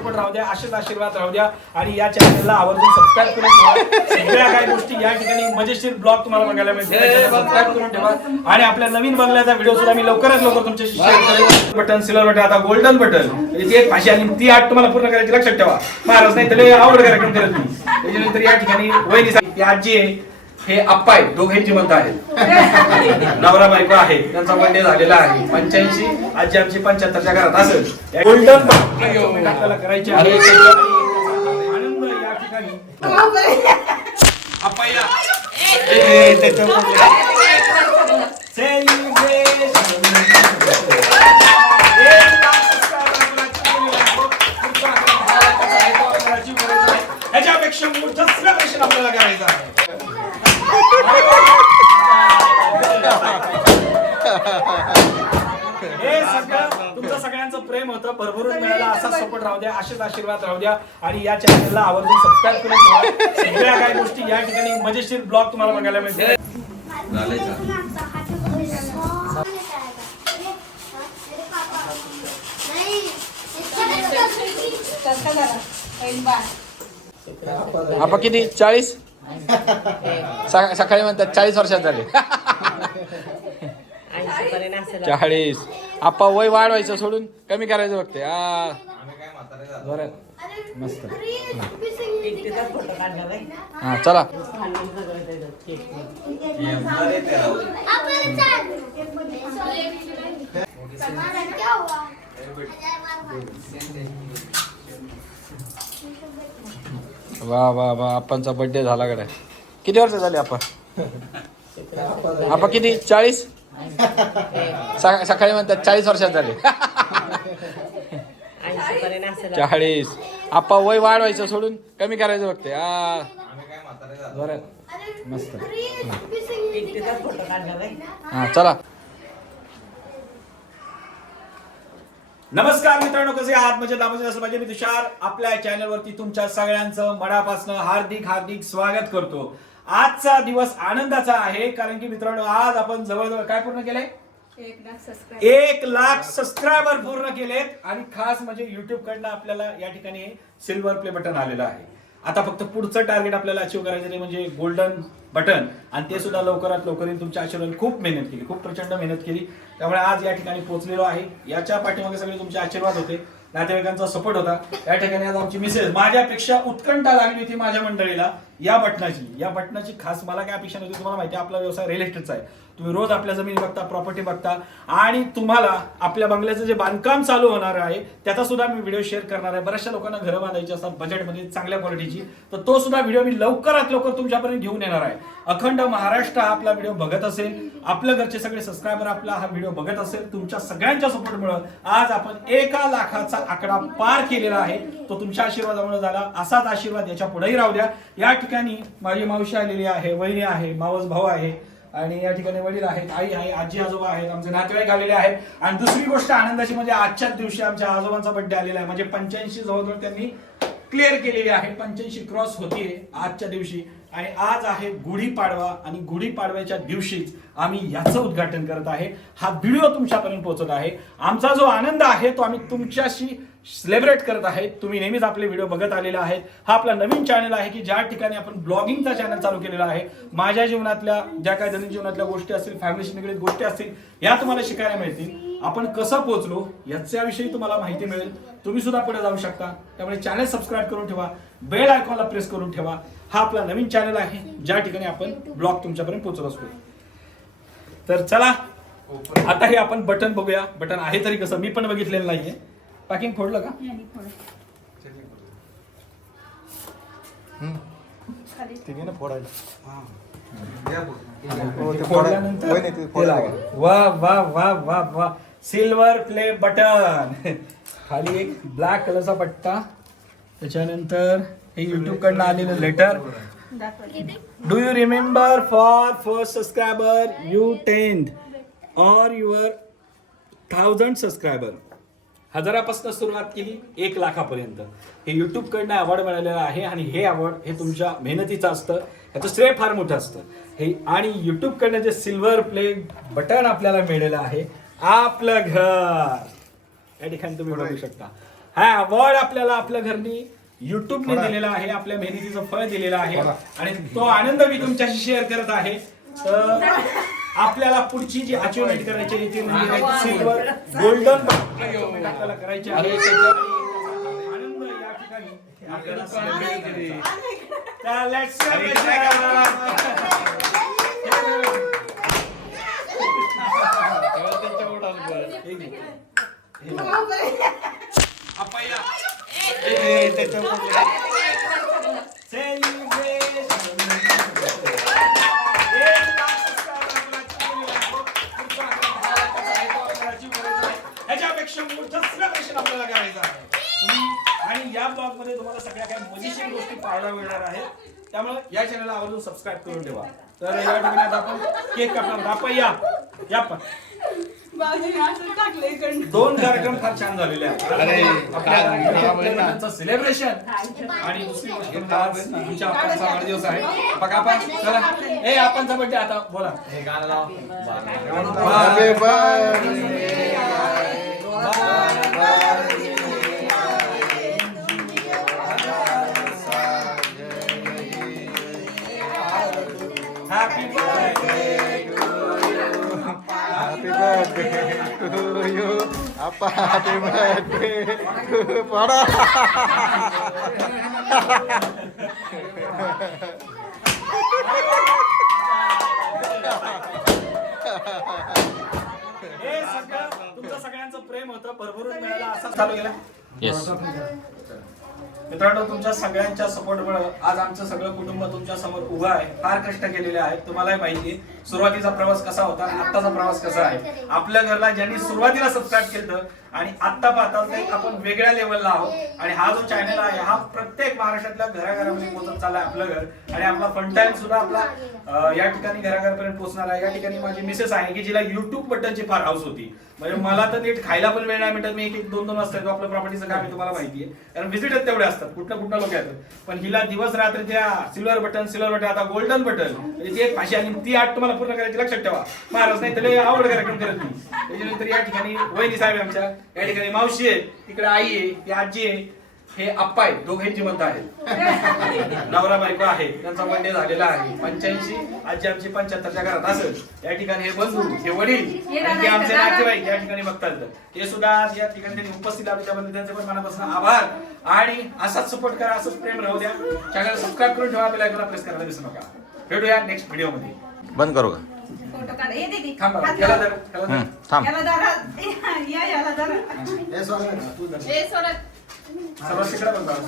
Support राहू द्या असेच आशीर्वाद राहू द्या. आणि या चॅनलला आवर्जून सबस्क्राईब करून ठेवा. सगळ्या काही गोष्टी या ठिकाणी मजेशीर ब्लॉग तुम्हाला बघायला मिळतील. सबस्क्राईब करून ठेवा. आणि आपल्या नवीन बंगल्याचा व्हिडिओ सुद्धा मी लवकरात लवकर तुमच्याशी शेअर करेन. बटन सिल्वर बटन आता गोल्डन बटन ती एक भाषा आणि ती आठ तुम्हाला पूर्ण करायची लक्षात ठेवा. महाराज नाही तर आवड कार्यक्रम करत मी त्याच्यानंतर या ठिकाणी वहिनी आजी आहे. हे आप्पा आहे दोघांची म्हणत आहेत. नवरा बायको आहे त्यांचा बर्थडे झालेला आहे. पंच्याऐंशी आजी आमची पंच्याहत्तरच्या घरात असेल. गोल्डन करायचे आनंद या ठिकाणी. आप्पा या. असेच आशीर्वाद राहू द्या. आणि या चॅनलला आवर्जून सबस्क्राईब करून ठेवा. सगळ्या काही गोष्टी या ठिकाणी मजेशीर ब्लॉग तुम्हाला बघायला मिळतील. आपा किती? चाळीस? सकाळी म्हणतात चाळीस वर्षात झाले. चाळीस. आपा वय वाढवायचं सोडून कमी करायचं बघते. मस्त. हा चला. वा वा वा आप्पांचा बर्थडे झाला कडे किती वर्ष झाले आपा आपा किती? चाळीस? सकाळी म्हणतात चाळीस वर्षात झाले. चाळीस. आपा वय वाढवायचं सोडून कमी करायचं बघते आ. जोरात. मस्त. हा चला. नमस्कार मित्रांनो कसे आहात? म्हणजे दामोदर असं पाहिजे. मी तुषार. आपल्या चॅनलवरती तुमच्या सगळ्यांचं मनापासून हार्दिक हार्दिक स्वागत करतो. आजचा दिवस आनंदाचा आहे कारण की मित्रांनो आज आपण जवळजवळ काय पूर्ण केलंय? एक लाख सबस्क्रायबर पूर्ण केलेत. आणि खास म्हणजे युट्यूब कडनं आपल्याला या ठिकाणी सिल्वर प्ले बटन आलेलं आहे. आता फक्त पुढचं टार्गेट आपल्याला अचीव करायचं म्हणजे गोल्डन बटन आणि ते सुद्धा लवकरात लवकर येईल. तुमच्या आशीर्वाद खूप मेहनत केली. खूप प्रचंड मेहनत केली. त्यामुळे आज या ठिकाणी पोहोचलेलो आहे. याच्या पाठीमागे सगळे तुमचे आशीर्वाद होते. नातेवाईकांचा सपोर्ट होता. या ठिकाणी आज आमची मिसेस माझ्यापेक्षा उत्कंठा लागली होती माझ्या मंडळीला या बटनाची. या बटनाची खास मला काय अपेक्षा नव्हती तुम्हाला माहिती आहे, आपला व्यवसाय रिअल इस्टेटचा आहे. तुम्ही रोज आपल्या जमिनी बघता प्रॉपर्टी बघता आणि तुम्हाला आपल्या बंगल्याचं जे बांधकाम चालू होणार आहे त्याचा सुद्धा मी व्हिडिओ शेअर करणार आहे. बऱ्याचशा लोकांना घरं बांधायची असतात बजेटमध्ये चांगल्या क्वालिटीची तर तो सुद्धा व्हिडिओ मी लवकरात लवकर तुमच्यापर्यंत घेऊन येणार आहे. अखंड महाराष्ट्र हा आपला व्हिडिओ बघत असेल. आपल्या घरचे सगळे सबस्क्रायबर आपला हा व्हिडिओ बघत असेल तुमच्या सगळ्यांच्या सपोर्टमुळे आज आपण एका लाखाचा आकडा पार केलेला आहे. तो तुमच्या आशीर्वादामुळे झाला. असाच आशीर्वाद याच्या पुढेही राहू द्या. या ठिकाणी माझी मावशी आलेली आहे वहिनी आहे मावस भाऊ आहे आणि या ठिकाणी वडील आहेत आई आहे आजी आजोबा आहेत आमचे नातेवाईक आलेले आहेत. आणि दुसरी गोष्ट आनंदाची म्हणजे आजच्याच दिवशी आमच्या आजोबांचा बर्थडे आलेला आहे. म्हणजे पंच्याऐंशी जवळजवळ त्यांनी क्लिअर केलेली आहे. पंच्याऐंशी क्रॉस होतीये आजच्या दिवशी. आणि आज आहे गुढीपाडवा आणि गुढीपाडव्याच्या दिवशीच आम्ही याचं उद्घाटन करत आहे. हा व्हिडिओ तुमच्यापर्यंत पोहोचत आहे. आमचा जो आनंद आहे तो आम्ही तुमच्याशी सेलिब्रेट करत आहे. तुम्ही नेहमीच आपले व्हिडिओ बघत आलेले आहेत हा आपला नवीन चॅनल आहे की ज्या ठिकाणी आपण ब्लॉगिंगचा चॅनल चालू केलेला आहे. माझ्या जीवनातल्या ज्या काही दैनंदिन जीवनातल्या गोष्टी असतील फॅमिलीशी निगडीत गोष्टी असतील या तुम्हाला शिकायला मिळतील. आपण कसं पोहोचलो याच्याविषयी तुम्हाला माहिती मिळेल. तुम्ही सुद्धा पुढे जाऊ शकता. त्यामुळे चॅनल सबस्क्राईब करून ठेवा. बेल आयकॉनला प्रेस करून ठेवा. हा आपला नवीन चॅनल आहे. ज्या ठिकाणी आपण ब्लॉग तुमच्यापर्यंत पोहोचत असतो. तर चला आता हे आपण बटन बघूया. बटन आहे तरी कसं? मी पण बघितलेलं नाहीये. पॅकिंग फोडलं का? फोडायला. लावा. वा वा वा वा वा. सिल्वर प्ले बटन खाली एक ब्लॅक कलरचा पट्टा. त्याच्यानंतर हे युट्यूब कडनं आलेलं letter do you remember for first subscriber you ten or your thousand subscriber हजारापासून सुरुवात केली एक लाखापर्यंत. हे युट्यूब कडनं अवॉर्ड मिळालेलं आहे आणि हे अवॉर्ड हे तुमच्या मेहनतीचं असतं. याचं श्रेय फार मोठं असतं. हे आणि युट्यूब कडनं जे सिल्वर प्ले बटन आपल्याला मिळालेलं आहे आपलं घर. या ठिकाणी तुम्ही बघू शकता. हा अवॉर्ड आपल्याला आपल्या घरनी युट्यूबने दिलेला आहे आपल्या मेहनतीचं फळ दिलेलं आहे आणि तो आनंद मी तुमच्याशी शेअर करत आहे. तर आपल्याला पुढची जी अचिव्हमेंट करायची आहे ती म्हणजे सिल्वर गोल्डन आपल्याला करायची आहे. आनंद या ठिकाणी. आपल्याला celebrate करायचा आहे. तर let's ह्याच्यापेक्षा मोठं सेलिब्रेशन आपल्याला करायचं आहे. आणि या ब्लॉगमध्ये तुम्हाला सगळ्या काही मजेशीर गोष्टी पाहायला मिळणार आहेत. त्यामुळे या चॅनलला आवर्जून सबस्क्राईब करून ठेवा. तर या ठिकाणी आपण केक कापणार आपण या पण. दोन कार्यक्रम फार छान झालेले आहेत. सेलिब्रेशन आणि दुसरी गोष्ट म्हणजे आज तुमच्या आपणचा वाढदिवस आहे. बघा आपण चला. ए बर्थडे आता बोला. Happy birthday. Happy birthday Happy birthday. To you. Apa happy birthday? To. हे सगळं तुमचं सगळ्यांचं प्रेम होतं. भरभरून मिळालं. असं चालू गेला येस मित्रांनो तुमच्या सगळ्यांच्या सपोर्टमुळे आज आमचं सगळं कुटुंब तुमच्यासमोर उभं आहे. फार कष्ट केलेले आहेत. तुम्हालाही माहिती आहे. सुरुवातीचा प्रवास कसा होता आणि आत्ताचा प्रवास कसा आहे? आपल्या घरला ज्यांनी सुरुवातीला सबस्क्राईब केलं आणि आत्ता पाहता ते आपण वेगळ्या लेवलला आहोत. आणि हा जो चॅनल आहे हा प्रत्येक महाराष्ट्रातल्या घराघरामध्ये पोहोचत चाललाय आपलं घर. आणि आपला फन टाइम सुद्धा आपला या ठिकाणी घराघरापर्यंत पोहोचणार आहे. या ठिकाणी माझी मिसेस आहे की जिला युट्यूब बटनची फार हाऊस होती. म्हणजे मला तर नीट खायला पण वेळ नाही मिळत. मी एक एक दोन दोन वाजता येतो. आपल्या प्रॉपर्टीचं काम आहे तुम्हाला माहिती आहे. कारण व्हिजिटच तेवढे असतात. कुठल्या कुठल्या लोक येतात. पण हिला दिवस रात्री त्या सिल्वर बटन सिल्वर बटन आता गोल्डन बटन म्हणजे ती एक फाशी आणि ती आठ तुम्हाला पूर्ण करायची लक्षात ठेवा. महाराज नाही त्याला आवड कार्यक्रम करत नाही. त्याच्यानंतर या ठिकाणी वहिनी साहेब आमच्या. या ठिकाणी मावशी आहे तिकडे आई आहे ती आजी आहे हे आप्पा आहे. दोघे जिवंत आहेत. नवरा बायको आहे. त्यांचा बर्थडे झालेला आहे. पंच्याऐंशी आजी आमची पंच्याहत्तरच्या घरात असेल. या ठिकाणी हे बंधू हे वडील आणि ते आमचे नातेवाईक या ठिकाणी बघतात. ते सुद्धा आज या ठिकाणी त्यांनी उपस्थित आले त्याबद्दल त्यांचे पण मनापासून आभार. आणि असाच सपोर्ट करा असंच प्रेम राहू द्या. चॅनल सबस्क्राईब करून ठेवा. आयकॉनला प्रेस करायला विसरू नका. भेटूया नेक्स्ट व्हिडिओमध्ये. बंद करू का फोटो काढ ए दीदी थांबा हात याला लाव. धर, याला धर. हम्म, थांब याला धरा या याला धरा तू धर. ए सोडत सर्व तिकडे बघ बाळा.